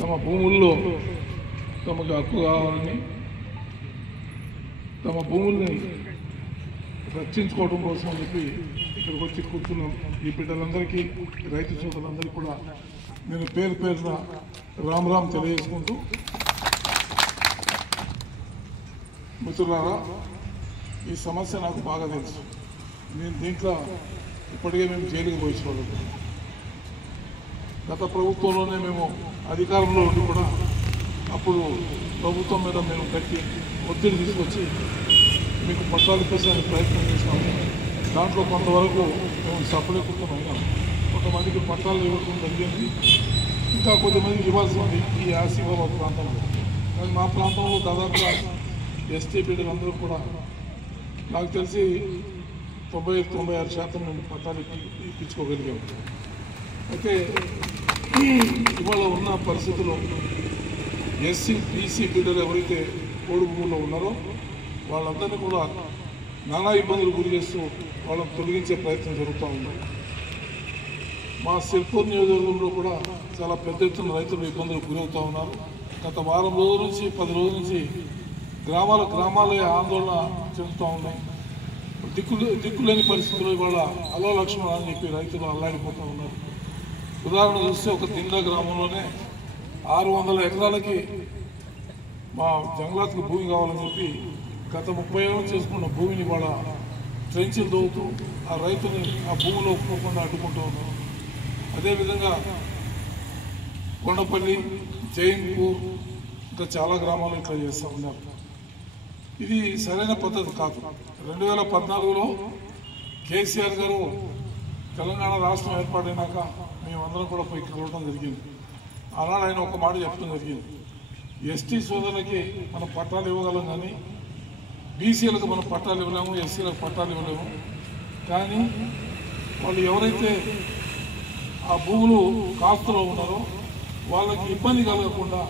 తమ భూముల్లో తమకు హక్కు కావాలని, తమ భూముల్ని రక్షించుకోవడం కోసం అని చెప్పి ఇక్కడికి వచ్చి కూర్చున్నాం. ఈ బిడ్డలందరికీ, రైతు సోదరులందరికీ కూడా నేను పేరు పేరున రామ్ తెలియజేసుకుంటూ, మిత్రులారా, ఈ సమస్య నాకు బాగా తెలుసు. నేను దీంట్లో ఇప్పటికే మేము జైలుకి పోయించుకోలేదు. గత ప్రభుత్వంలోనే మేము అధికారంలో ఉండి కూడా అప్పుడు ప్రభుత్వం మీద మేము కట్టి ఒత్తిడి తీసుకొచ్చి మీకు పట్టాలు ఇప్పించడానికి ప్రయత్నం చేసినాము. దాంట్లో కొంతవరకు మేము సఫలీకృతమైనాం. కొంతమందికి పట్టాలు ఇవ్వడం జరిగింది. ఇంకా కొద్దిమందికి ఇవ్వాల్సి ఉంది ఈ ఆసిఫాబాద్ ప్రాంతంలో. కానీ మా ప్రాంతంలో దాదాపుగా ఎస్టీ బిడ్డలందరూ కూడా నాకు తెలిసి 90-96% మేము పట్టాలు ఇప్పించుకోగలిగాము. అయితే ఇవాళ ఉన్న పరిస్థితుల్లో ఎస్సీ బీసీ బిడ్డలు ఎవరైతే కోడి భూముల్లో ఉన్నారో వాళ్ళందరినీ కూడా నానా ఇబ్బందులు గురి చేస్తూ వాళ్ళని తొలగించే ప్రయత్నం జరుగుతూ ఉంది. మా సిర్పూర్ నియోజకవర్గంలో కూడా చాలా పెద్ద ఎత్తున రైతులు ఇబ్బందులు గురవుతూ ఉన్నారు. గత వారం రోజుల నుంచి 10 రోజుల నుంచి గ్రామాలే ఆందోళన చెందుతూ ఉన్నాయి. దిక్కులేని పరిస్థితుల్లో ఇవాళ అలో లక్ష్మణ అని చెప్పి రైతులు అల్లాడిపోతూ ఉన్నారు. ఉదాహరణ చూస్తే ఒక దిండా గ్రామంలోనే 600 ఎకరాలకి మా జంగలాత్కి భూమి కావాలని చెప్పి గత 30 ఏళ్ళు చేసుకున్న భూమిని వాళ్ళ ట్రెంచులు దోవుతూ ఆ రైతుని ఆ భూమిలో పోకుండా అడ్డుకుంటూ ఉన్నారు. అదేవిధంగా కొండపల్లి, జైన్పూర్ ఇంకా చాలా గ్రామాలు ఇట్లా చేస్తూ ఉన్నారు. ఇది సరైన పద్ధతి కాదు. 2014లో కేసీఆర్ గారు తెలంగాణ రాష్ట్రం ఏర్పాటైనాక మేమందరం కూడా పోయి కలవడం జరిగింది. ఆనాడు ఆయన ఒక మాట చెప్పడం జరిగింది, ఎస్టీ సోదరులకి మనం పట్టాలు ఇవ్వగలం కానీ బీసీలకు మనం పట్టాలు ఇవ్వలేము, ఎస్సీలకు పట్టాలు ఇవ్వలేము. కానీ వాళ్ళు ఎవరైతే ఆ భూములు కాస్తులో ఉన్నారో వాళ్ళకి ఇబ్బంది కలగకుండా,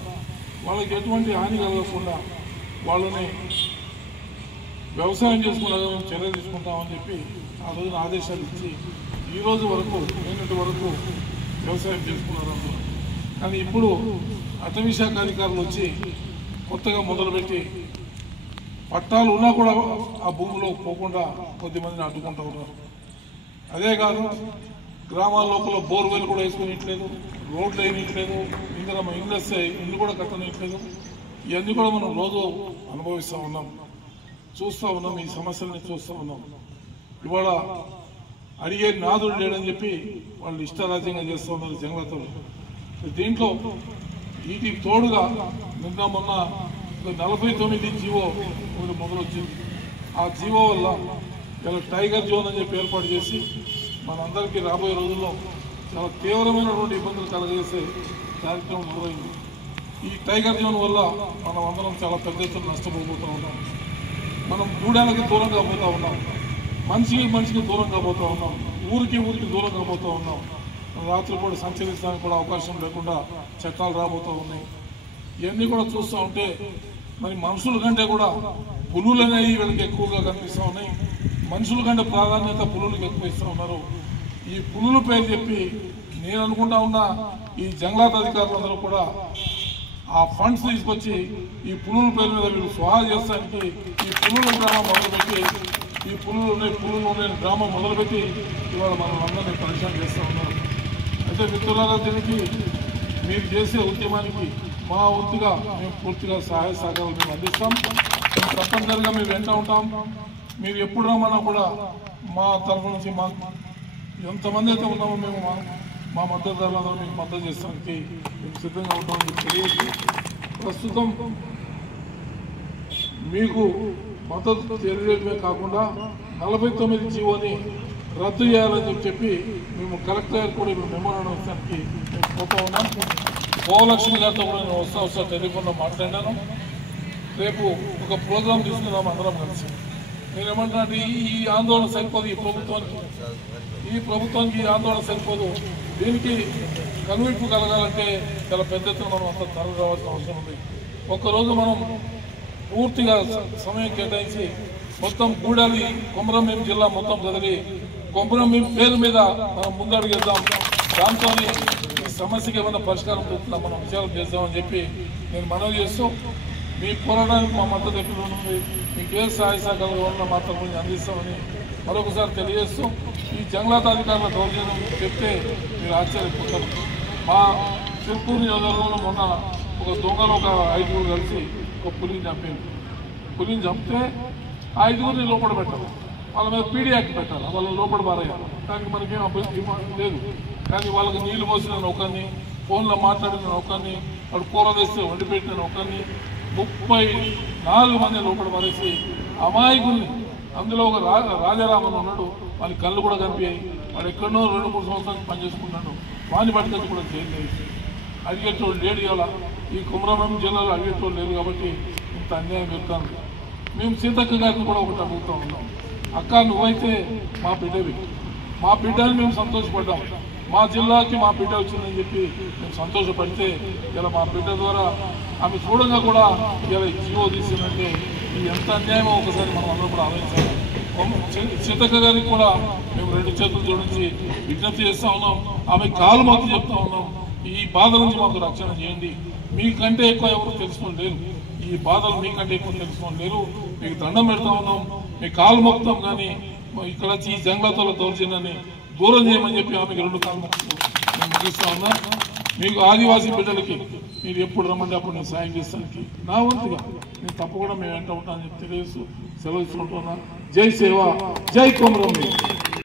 వాళ్ళకి ఎటువంటి హాని కలగకుండా వాళ్ళని వ్యవసాయం చేసుకునేలా మేము చర్యలు తీసుకుంటామని చెప్పి ఆ రోజున ఆదేశాలు ఇచ్చి ఈ రోజు వరకు, నిన్నటి వరకు వ్యవసాయం చేసుకున్నారు అందరూ. కానీ ఇప్పుడు అటవీ శాఖ అధికారులు వచ్చి కొత్తగా మొదలుపెట్టి పట్టాలు ఉన్నా కూడా ఆ భూమిలో పోకుండా కొద్దిమందిని అడ్డుకుంటూ ఉన్నారు. అదే కాదు, గ్రామాల లోపల బోర్వెల్ కూడా వేసుకునిట్లేదు, రోడ్లు వేయనిట్లేదు, ఇందులో ఇల్లు కూడా కట్టనిట్లేదు. ఇవన్నీ కూడా మనం రోజు అనుభవిస్తూ ఉన్నాం, చూస్తూ ఉన్నాం, ఈ సమస్యలని చూస్తూ ఉన్నాం. ఇవాళ అడిగే నాదుడు లేడని చెప్పి వాళ్ళు ఇష్టారాజ్యంగా చేస్తూ ఉన్నారు జంగలతలు. దీంట్లో వీటికి తోడుగా నిన్న మొన్న 49 జీవో మొదలొచ్చింది. ఆ జీవో వల్ల ఇలా టైగర్ జోన్ అని చెప్పి ఏర్పాటు చేసి మనందరికీ రాబోయే రోజుల్లో చాలా తీవ్రమైనటువంటి ఇబ్బందులు కలగజేసే కార్యక్రమం మొదలైంది. ఈ టైగర్ జోన్ వల్ల మనం అందరం చాలా పెద్ద ఎత్తున నష్టపోతూ ఉన్నాం. మనం గూడానికి దూరంగా పోతూ ఉన్నాం, మనిషికి దూరంగా పోతూ ఉన్నాం, ఊరికి దూరంగా పోతూ ఉన్నాం. రాత్రిపూట సంచరించడానికి కూడా అవకాశం లేకుండా చట్టాలు రాబోతూ ఉన్నాయి. ఇవన్నీ కూడా చూస్తూ ఉంటే మరి మనుషుల కంటే కూడా పులులు అనేవి వీళ్ళకి ఎక్కువగా కనిపిస్తూ ఉన్నాయి. మనుషుల కంటే ప్రాధాన్యత పులులకు ఎక్కువ ఇస్తూ ఉన్నారు. ఈ పులుల పేరు చెప్పి నేను అనుకుంటా ఉన్నా ఈ జంగలాత్ అధికారులందరూ కూడా ఆ ఫండ్స్ తీసుకొచ్చి ఈ పులుల పేరు మీద వీళ్ళు స్వాహా చేస్తానికి ఈ పులుల గ్రామం మొదలుపెట్టి, ఈ పులులు గ్రామం మొదలుపెట్టి ఇవాళ మనం అందరినీ పరిచయం చేస్తూ ఉన్నారు. అయితే మిత్రులారా, దీనికి మీరు చేసే ఉద్యమానికి మా వంతుగా మేము పూర్తిగా సహాయ సహకారాలు మేము అందిస్తాం. తప్పనిసరిగా మేము వెంట ఉంటాం. మీరు ఎప్పుడు రమ్మన్నా కూడా మా తరఫు నుంచి ఎంతమంది అయితే ఉన్నామో మేము మా మద్దతుదారులందరూ మీకు మద్దతు చేస్తానికి మేము సిద్ధంగా ఉంటామని తెలియజేసి, ప్రస్తుతం మీకు మద్దతు తెలియజేయడమే కాకుండా 49 జీవోని రద్దు చేయాలని చెప్పి మేము కలెక్టర్ కూడా ఇప్పుడు మెమోరాండం ఇస్తానికి మేము పోతా ఉన్నాం. గోలక్ష్మి గారితో కూడా నేను వస్తా టెలిఫోన్లో మాట్లాడినాను. రేపు ఒక ప్రోగ్రాం తీసుకుందాం అందరం కలిసి. నేనేమంటున్నా, ఈ ఆందోళన సరిపోదు ఈ ప్రభుత్వానికి ఈ ఆందోళన సరిపోదు. దీనికి కనువిప్పు కలగాలంటే చాలా పెద్ద ఎత్తున మనం అంతా తరలి రావాల్సిన అవసరం ఉంది. ఒక్కరోజు మనం పూర్తిగా సమయం కేటాయించి మొత్తం గూడాలి కొమరంభీం జిల్లా మొత్తం కదిలి కొమరంభీం పేరు మీద మనం ముందడుగేద్దాం. దాంతో ఈ సమస్యకి ఏమైనా పరిష్కారం దొరుకుతుందా మనం విచారం చేద్దామని చెప్పి నేను మనవి చేస్తూ మీ పోరాటానికి మా మద్దతు ఎప్పుడు ఉంది, మీకు ఏ సహాయ సహకారాలు ఉన్న మాత్రం గురించి అందిస్తామని మరొకసారి తెలియజేస్తూ ఈ జంగలాత అధికారుల దౌర్జన్యం చెప్తే మీరు ఆశ్చర్యపోతారు. మా సిర్పూర్ నియోజకవర్గంలో మొన్న ఒక దొంగలు ఒక 5 కలిసి ఒక పులిని చంపారు. పులిని చంపితే 5 లోపల పెట్టాలి, వాళ్ళ మీద పీడీ యాక్ట్ పెట్టాలి, వాళ్ళని లోపల పారేయాలి. దానికి మనకేం అభ్యంతరం లేదు. కానీ వాళ్ళకి నీళ్లు పోసిన ఒకరిని, ఫోన్లో మాట్లాడిన ఒకరిని, వాడు కూర తెస్తే వండి పెట్టిన ఒకరిని 34 మంది లోపల పారేసి అమాయకుల్ని, అందులో ఒక రాజారామన్ ఉన్నాడు, వాని కళ్ళు కూడా కనిపించాయి, వాడు ఎక్కడో 2-3 సంవత్సరాలు పనిచేసుకున్నాడు, వాని పట్టుకొచ్చి కూడా జైలు అడిగేటోళ్ళు లేడు. ఇవాళ ఈ కుమరంభీం జిల్లాలో అడిగేటోళ్ళు లేరు కాబట్టి ఇంత అన్యాయం చెప్తాను. మేము సీతక్క గారిని కూడా ఒకటి అడుగుతూ ఉన్నాం, అక్క నువ్వైతే మా బిడ్డవి, మా బిడ్డని మేము సంతోషపడ్డాం, మా జిల్లాకి మా బిడ్డ వచ్చిందని చెప్పి మేము సంతోషపడితే ఇలా మా బిడ్డ ద్వారా ఆమె చూడంగా కూడా ఇలా జీవో తీసిందంటే ఇది ఎంత అన్యాయమో ఒకసారి మనం అందరూ కూడా ఆలోచించాలి. సీతక్క గారికి కూడా మేము 2 చేతులు జోడించి విజ్ఞప్తి చేస్తూ ఉన్నాం, ఆమె కాలు మొక్కి చెప్తా ఉన్నాం, ఈ బాధ నుంచి మాకు రక్షణ చేయండి. మీకంటే ఎక్కువ ఎవరు తెలుసుకొని లేరు, ఈ బాధలు మీకంటే ఎక్కువ తెలుసుకొని లేరు, మీకు దండం పెడతా ఉన్నాం, మీ కాలు మొక్కుతాం. కానీ ఇక్కడ ఈ జంగలాతల దౌర్జన్యాన్ని దూరం చేయమని చెప్పి ఆమెకి 2 కాలు మొక్కుతాం నేను ముగిస్తా ఉన్నా. మీకు ఆదివాసీ బిడ్డలకి మీరు ఎప్పుడు రమ్మంటే అప్పుడు నేను సాయం చేస్తానికి నా వంతుగా నేను తప్పకుండా మేము వెంట ఉంటానని చెప్పి తెలియజేస్తూ సెలవు తీసుకుంటున్నా. జై సేవ, జై కొమరంభీం.